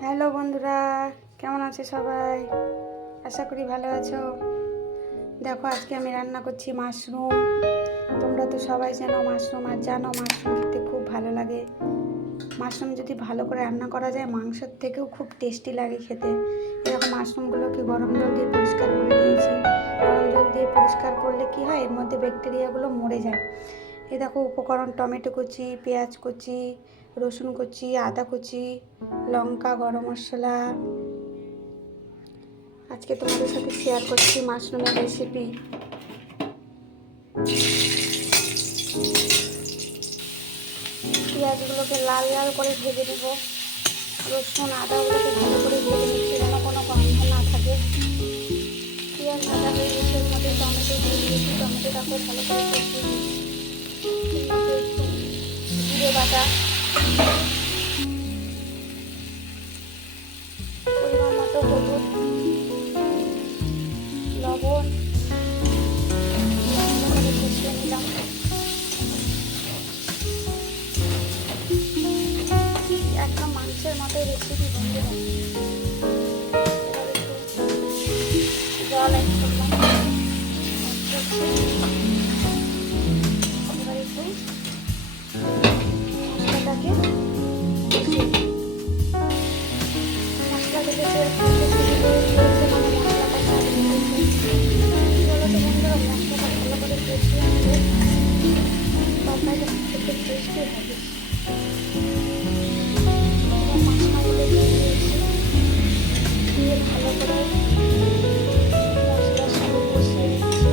Hello বন্ধুরা, কেমন আছে সবাই? আশা করি ভালো আছো। দেখো, আজকে আমি রান্না করছি মাশরুম। তোমরা তো সবাই জানো মাশরুম, আর জানো মাশরুম খেতে খুব ভালো লাগে। মাশরুম যদি ভালো করে রান্না করা যায়, মাংসের থেকেও খুব টেস্টি লাগে খেতে। এরকম মাশরুমগুলোকে গরম জল দিয়ে পরিষ্কার করে নিয়েছি। গরম জল দিয়ে পরিষ্কার করলে কি হয়, এর মধ্যে ব্যাকটেরিয়াগুলো মরে যায়। এই দেখো উপকরণ: টমেটো কুচি, পেঁয়াজ কুচি, রসুন কুচি, আদা কুচি, লঙ্কা, গরম মশলা। আজকে তোমাদের সাথে শেয়ার করছি মাশরুমের রেসিপি। পেঁয়াজগুলোকে লাল লাল করে ভেজে নেব। রসুন আদাগুলোকে ভালো করে ভেজে নিচ্ছি যেন কোনো গন্ধ না থাকে। পেঁয়াজ ভাজা হয়ে গেছে, এর মধ্যে টমেটো দিয়ে দিয়েছি। টমেটোটাকে ভালো করে কষিয়ে নিচ্ছি। একটু জিরে বাটা, পরিমাণ মতো হলুদ, লবণ কষিয়ে নিলাম। একদম মাংসের মতো রেসিপি বন্ধুরা। এবার একটু জল অ্যাড করলাম। এবার একটু মশলাটাকে মশলা থেকে তেল ছাড়তে শুরু করে দিয়েছে, মানে মশলাটা ছাড়িয়ে দিয়েছে। বলো তো বন্ধুরা, মশলাটা ভালো করে কষিয়ে নিলে তরকারিটা খেতে টেস্টি হবে। মশলাগুলো দিয়ে দিয়েছি, দিয়ে ভালো করে মশলার সঙ্গে কষিয়ে নিচ্ছি।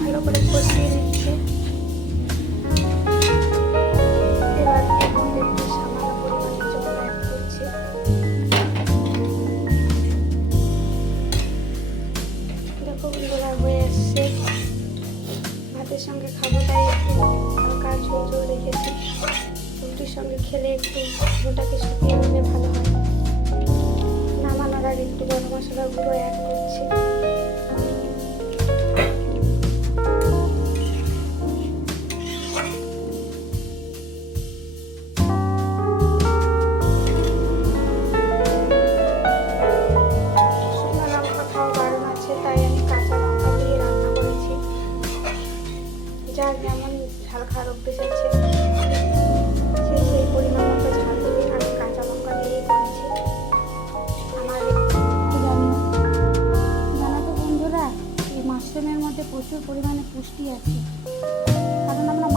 ভালো করে কষিয়ে নিচ্ছি। এবার এর মধ্যে একটু সামান্য পরিমাণে জল অ্যাড করছি। দেখো বন্ধুরা, হয়ে এসছে। ভাতের সঙ্গে খাবো, তাই একটু হালকা ঝোল ঝোল রেখেছি। রুটির সঙ্গে খেলে একটু ঝোলটাকে শুকিয়ে নিলে ভালো হয়। নামানোর আগে একটু গরম মশলার গুঁড়ো অ্যাড করছি। শুকনো লঙ্কা খাওয়া বারণ আছে, তাই আমি কাঁচা লঙ্কা দিয়ে রান্না করেছি। যার যেমন ঝাল খাওয়ার অভ্যেস আছে, সে সেই পরিমাণ মতো ঝাল দিয়ে, আমি কাঁচা লঙ্কা দিয়েই করেছি। আমার জানো তো বন্ধুরা, এই মাশরুমের মধ্যে প্রচুর পরিমাণে পুষ্টি আছে। কারণ আমরা